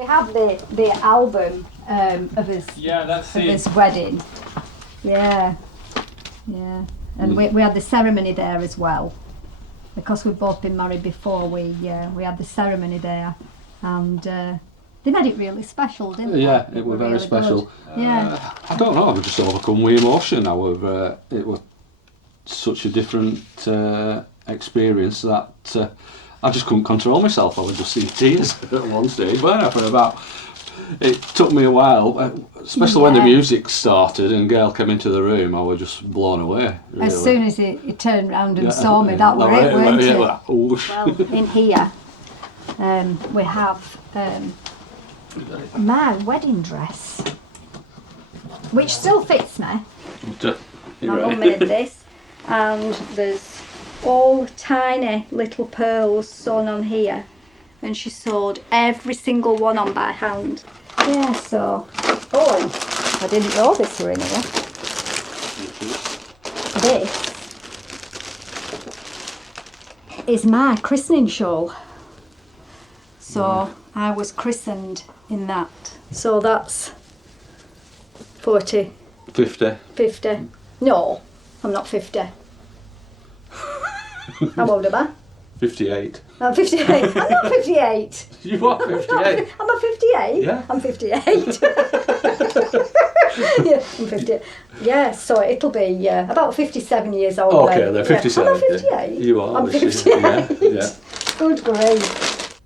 We have the album of his wedding. Yeah, yeah. And we had the ceremony there as well. Because we've both been married before, we had the ceremony there. And they made it really special, didn't they? Yeah, it was very really special. Yeah. I don't know, I'm just overcome with emotion now. It was such a different experience that I just couldn't control myself. I was just in tears at one stage. It took me a while, especially when the music started and Gail came into the room. I was just blown away. Really. As soon as he turned round and saw me, that was it, weren't it? Well, in here we have my wedding dress, which still fits me. My mum made this, and there's all tiny little pearls sewn on here, and she sewed every single one on by hand. Yeah, so I didn't know this were in here. This is my christening shawl. So I was christened in that. So that's 40. 50. 50. No, I'm not 50. How old am I? 58. I'm 58. I'm not 58. You are 58. I'm a 58. Yeah. I'm 58. Yeah, I'm 58. Yeah, so it'll be about 57 years old. Okay, they're 57. Yeah. Am I 58? You are. I'm 58. Yeah. Good grief.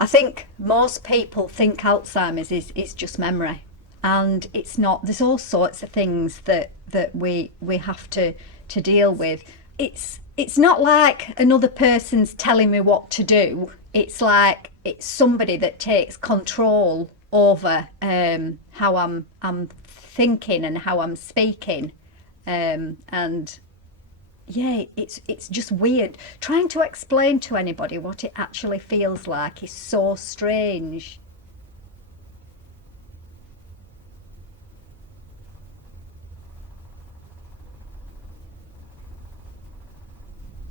I think most people think Alzheimer's is just memory, and it's not. There's all sorts of things that we have to deal with. It's not like another person's telling me what to do. It's like it's somebody that takes control over how I'm thinking and how I'm speaking, and yeah, it's just weird. Trying to explain to anybody what it actually feels like is so strange.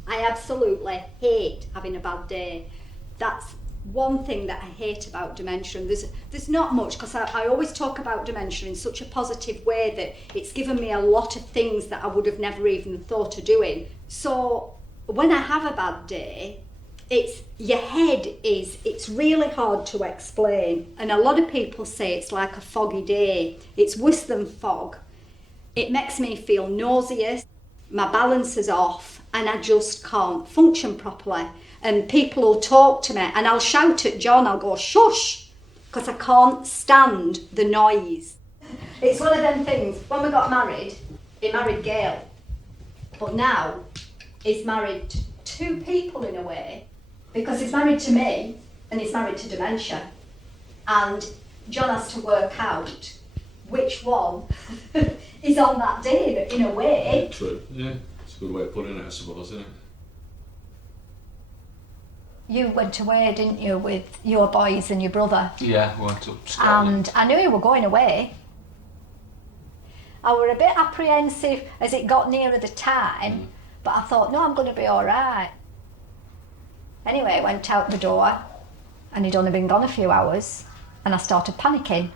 I absolutely hate having a bad day. That's one thing that I hate about dementia. And there's not much, because I always talk about dementia in such a positive way that it's given me a lot of things that I would have never even thought of doing. So when I have a bad day, it's really hard to explain. And a lot of people say it's like a foggy day. It's worse than fog. It makes me feel nauseous. My balance is off. And I just can't function properly. And people will talk to me and I'll shout at John, I'll go, shush, because I can't stand the noise. It's one of them things, when we got married, he married Gail. But now, he's married to two people in a way, because he's married to me and he's married to dementia. And John has to work out which one is on that day, in a way. True, yeah. It's a good way of putting it, I suppose, isn't it? You went away, didn't you, with your boys and your brother? Yeah, we went to Scotland. And I knew you were going away. I were a bit apprehensive as it got nearer the time, but I thought, no, I'm going to be all right. Anyway, I went out the door, and he'd only been gone a few hours, and I started panicking.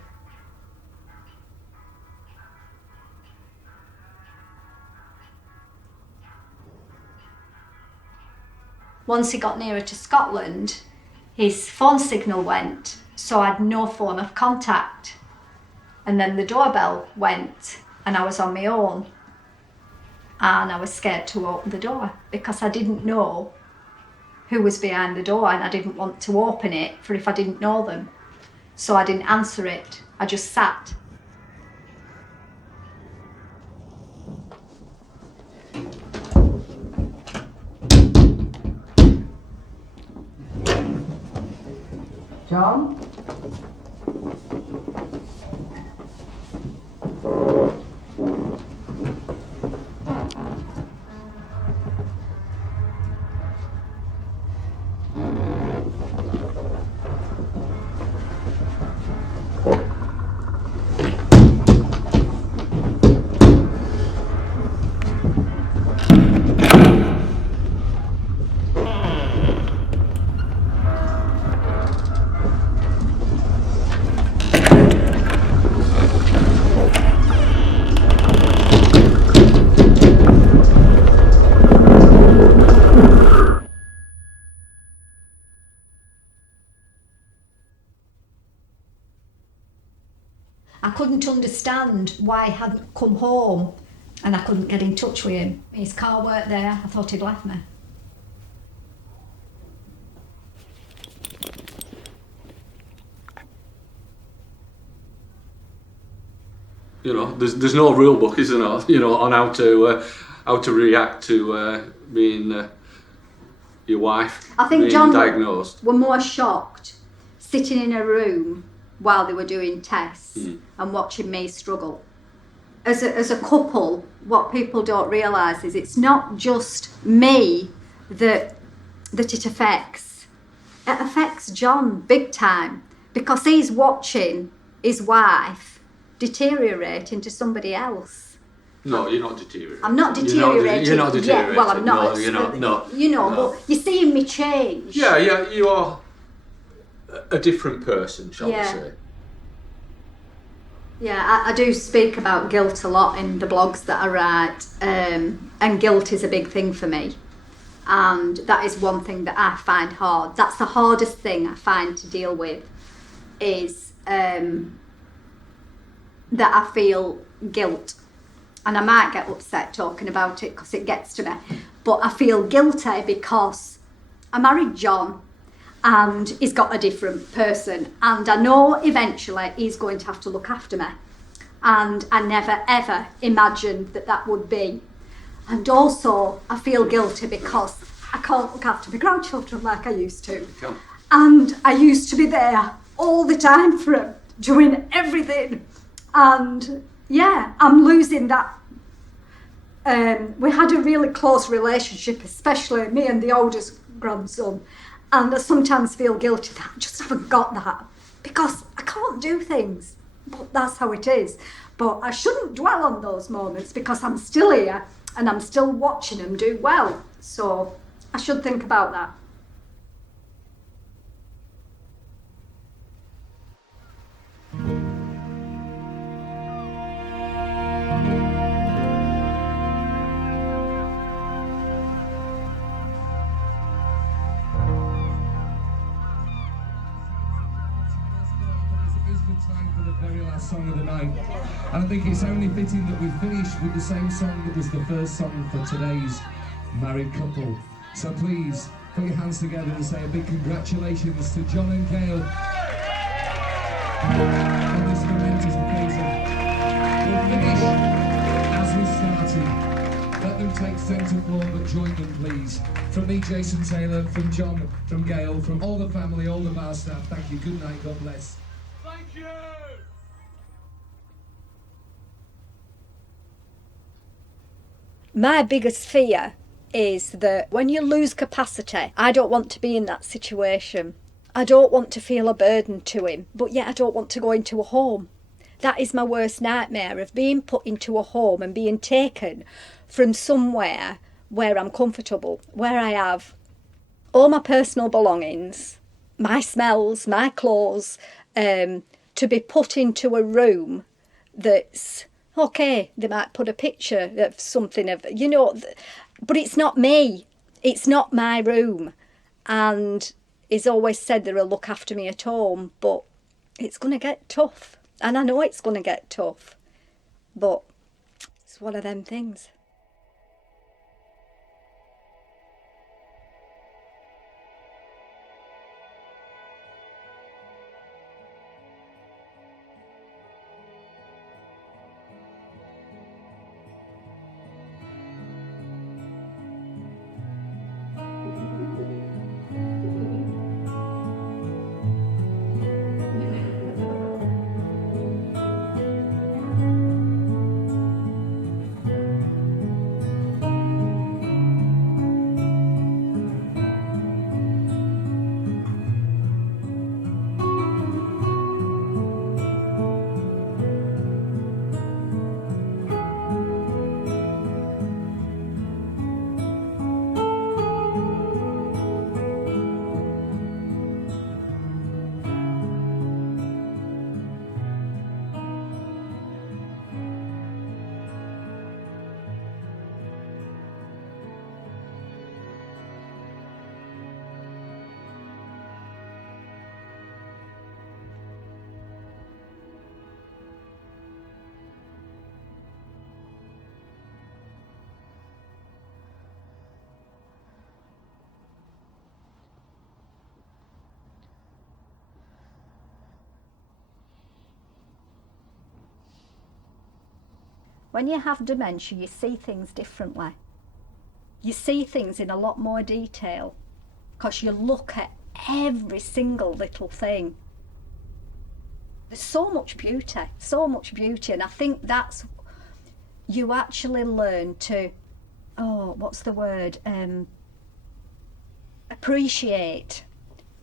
Once he got nearer to Scotland, his phone signal went, so I had no form of contact. And then the doorbell went, and I was on my own. And I was scared to open the door because I didn't know who was behind the door, and I didn't want to open it for if I didn't know them. So I didn't answer it. I just sat. John? I couldn't understand why he hadn't come home, and I couldn't get in touch with him. His car weren't there. I thought he'd left me. You know, there's no rule book, is there? You know, on how to react to being your wife I think being John diagnosed. were more shocked sitting in a room while they were doing tests and watching me struggle. As a couple, what people don't realise is it's not just me that it affects. It affects John big time, because he's watching his wife deteriorate into somebody else. No, you're not deteriorating. I'm not deteriorating. You're not deteriorating. Yeah, well, I'm not. No, you're not. No. You know, No. but you're seeing me change. Yeah, you are a different person, shall we Yeah. say. Yeah, I do speak about guilt a lot in the blogs that I write, and guilt is a big thing for me. And that is one thing that I find hard. That's the hardest thing I find to deal with, is that I feel guilt. And I might get upset talking about it because it gets to me. But I feel guilty because I married John and he's got a different person. And I know eventually he's going to have to look after me. And I never ever imagined that would be. And also I feel guilty because I can't look after my grandchildren like I used to. And I used to be there all the time for them, doing everything. And yeah, I'm losing that. We had a really close relationship, especially me and the oldest grandson. And I sometimes feel guilty that I just haven't got that, because I can't do things. But that's how it is. But I shouldn't dwell on those moments, because I'm still here and I'm still watching them do well. So I should think about that. Song of the night, and I think it's only fitting that we finish with the same song that was the first song for today's married couple. So please put your hands together and say a big congratulations to John and Gail on this momentous occasion. We'll finish as we started. Let them take centre floor, but join them please. From me, Jason Taylor, from John, from Gail, from all the family, all the bar staff, thank you, good night, God bless. Thank you! My biggest fear is that when you lose capacity, I don't want to be in that situation. I don't want to feel a burden to him, but yet I don't want to go into a home. That is my worst nightmare, of being put into a home and being taken from somewhere where I'm comfortable, where I have all my personal belongings, my smells, my clothes, to be put into a room that's okay. They might put a picture of something of, you know, but it's not me. It's not my room. And he's always said they'll look after me at home, but it's going to get tough. And I know it's going to get tough, but it's one of them things. when you have dementia, you see things differently. You see things in a lot more detail because you look at every single little thing. There's so much beauty, and I think that's, you actually learn to, appreciate.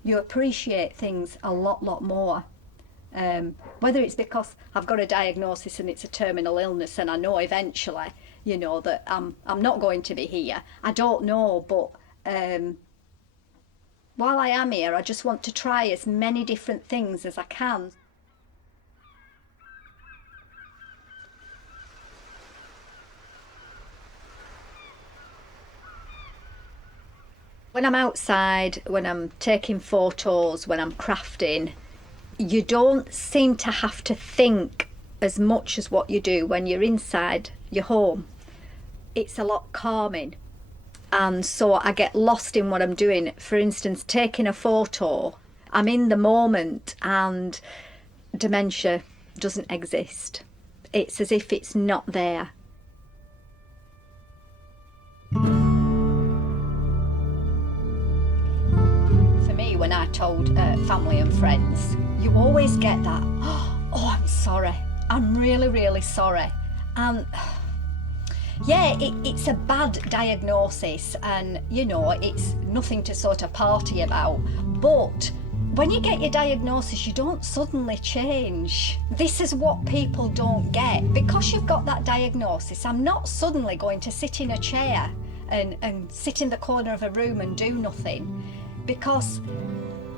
You appreciate things a lot more. Whether it's because I've got a diagnosis and it's a terminal illness and I know eventually, you know, that I'm not going to be here. I don't know, but while I am here, I just want to try as many different things as I can. When I'm outside, when I'm taking photos, when I'm crafting, you don't seem to have to think as much as what you do when you're inside your home. It's a lot calming, and so I get lost in what I'm doing. For instance, taking a photo, I'm in the moment and dementia doesn't exist. It's as if it's not there. When I told family and friends, you always get that, oh, I'm sorry, I'm really sorry. And yeah, it's a bad diagnosis, and you know, it's nothing to sort of party about, but when you get your diagnosis, you don't suddenly change. This is what people don't get. Because you've got that diagnosis, I'm not suddenly going to sit in a chair and sit in the corner of a room and do nothing, because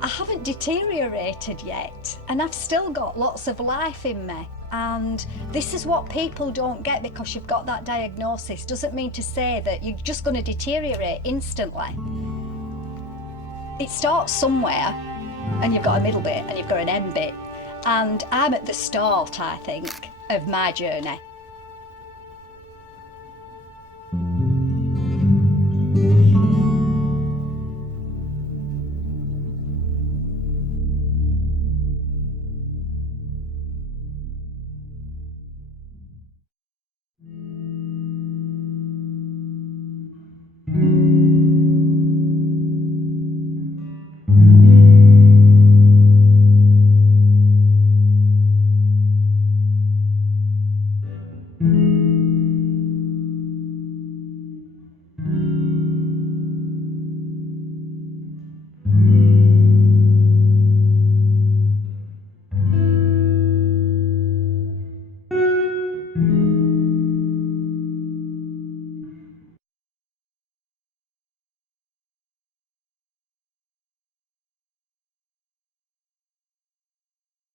I haven't deteriorated yet, and I've still got lots of life in me. And this is what people don't get. Because you've got that diagnosis doesn't mean to say that you're just going to deteriorate instantly. It starts somewhere, and you've got a middle bit and you've got an end bit, and I'm at the start, I think, of my journey.